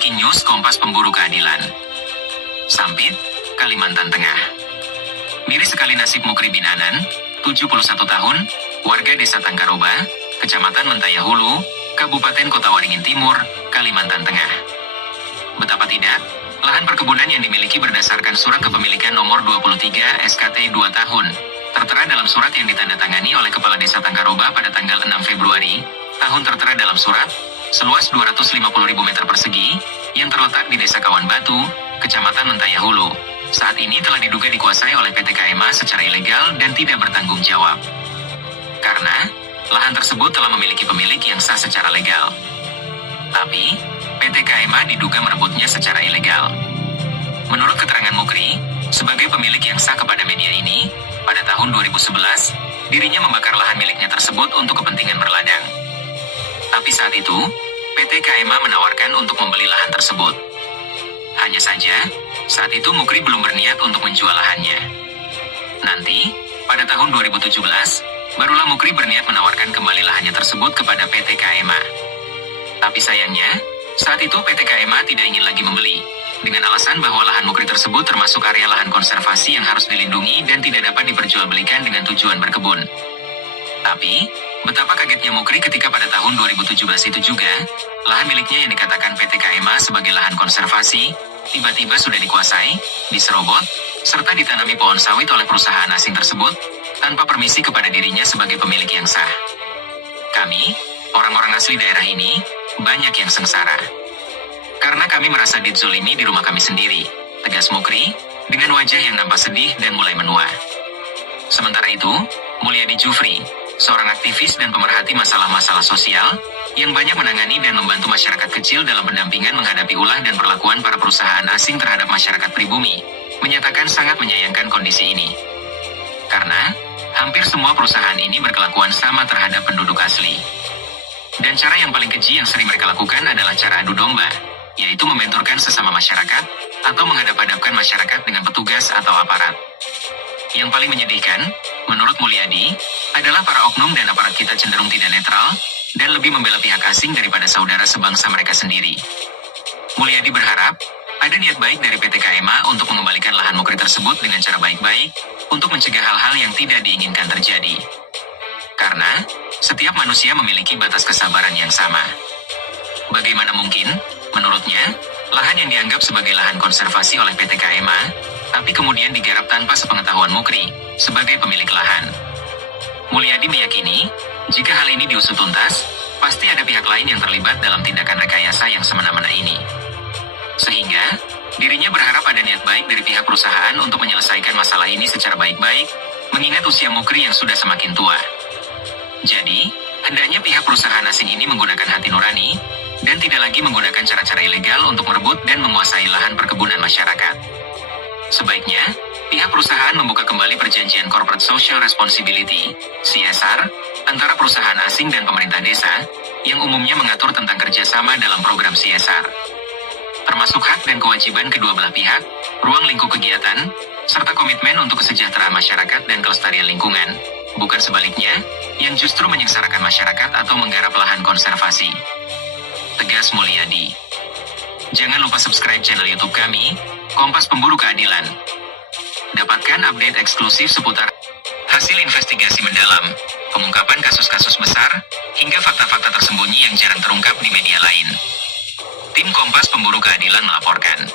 Breaking News Kompas Pemburu Keadilan. Sampit, Kalimantan Tengah. Miris sekali nasib Mukri bin Anan, 71 tahun, warga Desa Tangkaroba, Kecamatan Mentaya Hulu, Kabupaten Kota Waringin Timur, Kalimantan Tengah. Betapa tidak, lahan perkebunan yang dimiliki berdasarkan surat kepemilikan nomor 23 SKT 2 tahun, tertera dalam surat yang ditandatangani oleh Kepala Desa Tangkaroba pada tanggal 6 Februari, tahun tertera dalam surat, seluas 250.000 meter persegi, yang terletak di Desa Kawan Batu, Kecamatan Mentaya Hulu, saat ini telah diduga dikuasai oleh PT KMA secara ilegal dan tidak bertanggung jawab. Karena, lahan tersebut telah memiliki pemilik yang sah secara legal. Tapi, PT KMA diduga merebutnya secara ilegal. Menurut keterangan Mukri, sebagai pemilik yang sah kepada media ini, pada tahun 2011, dirinya membakar lahan miliknya tersebut untuk kepentingan berladang. Tapi saat itu, PT KMA menawarkan untuk membeli lahan tersebut. Hanya saja, saat itu Mukri belum berniat untuk menjual lahannya. Nanti, pada tahun 2017, barulah Mukri berniat menawarkan kembali lahannya tersebut kepada PT KMA. Tapi sayangnya, saat itu PT KMA tidak ingin lagi membeli, dengan alasan bahwa lahan Mukri tersebut termasuk area lahan konservasi yang harus dilindungi dan tidak dapat diperjualbelikan dengan tujuan berkebun. Tapi, betapa kagetnya Mukri ketika pada tahun 2017 itu juga, lahan miliknya yang dikatakan PT KMA sebagai lahan konservasi, tiba-tiba sudah dikuasai, diserobot, serta ditanami pohon sawit oleh perusahaan asing tersebut, tanpa permisi kepada dirinya sebagai pemilik yang sah. Kami, orang-orang asli daerah ini, banyak yang sengsara. Karena kami merasa dizolimi di rumah kami sendiri, tegas Mukri, dengan wajah yang nampak sedih dan mulai menua. Sementara itu, Mulyadi Jufri, seorang aktivis dan pemerhati masalah-masalah sosial, yang banyak menangani dan membantu masyarakat kecil dalam pendampingan menghadapi ulah dan perlakuan para perusahaan asing terhadap masyarakat pribumi, menyatakan sangat menyayangkan kondisi ini. Karena, hampir semua perusahaan ini berkelakuan sama terhadap penduduk asli. Dan cara yang paling keji yang sering mereka lakukan adalah cara adu domba, yaitu membenturkan sesama masyarakat, atau menghadap-hadapkan masyarakat dengan petugas atau aparat. Yang paling menyedihkan, menurut Mulyadi, adalah para oknum dan aparat kita cenderung tidak netral, dan lebih membela pihak asing daripada saudara sebangsa mereka sendiri. Mulyadi berharap, ada niat baik dari PT KMA untuk mengembalikan lahan Mukri tersebut dengan cara baik-baik, untuk mencegah hal-hal yang tidak diinginkan terjadi. Karena, setiap manusia memiliki batas kesabaran yang sama. Bagaimana mungkin, menurutnya, lahan yang dianggap sebagai lahan konservasi oleh PT KMA, tapi kemudian digarap tanpa sepengetahuan Mukri, sebagai pemilik lahan. Mulyadi meyakini, jika hal ini diusut tuntas, pasti ada pihak lain yang terlibat dalam tindakan rekayasa yang semena-mena ini. Sehingga, dirinya berharap ada niat baik dari pihak perusahaan untuk menyelesaikan masalah ini secara baik-baik, mengingat usia Mukri yang sudah semakin tua. Jadi, hendaknya pihak perusahaan asing ini menggunakan hati nurani, dan tidak lagi menggunakan cara-cara ilegal untuk merebut dan menguasai lahan perkebunan masyarakat. Sebaiknya, pihak perusahaan membuka kembali perjanjian Corporate Social Responsibility, CSR, antara perusahaan asing dan pemerintah desa, yang umumnya mengatur tentang kerjasama dalam program CSR. Termasuk hak dan kewajiban kedua belah pihak, ruang lingkup kegiatan, serta komitmen untuk kesejahteraan masyarakat dan kelestarian lingkungan, bukan sebaliknya, yang justru menyengsarakan masyarakat atau menggarap lahan konservasi. Tegas Mulyadi. Jangan lupa subscribe channel YouTube kami, Kompas Pemburu Keadilan. Dapatkan update eksklusif seputar hasil investigasi mendalam, pengungkapan kasus-kasus besar, hingga fakta-fakta tersembunyi yang jarang terungkap di media lain. Tim Kompas Pemburu Keadilan melaporkan.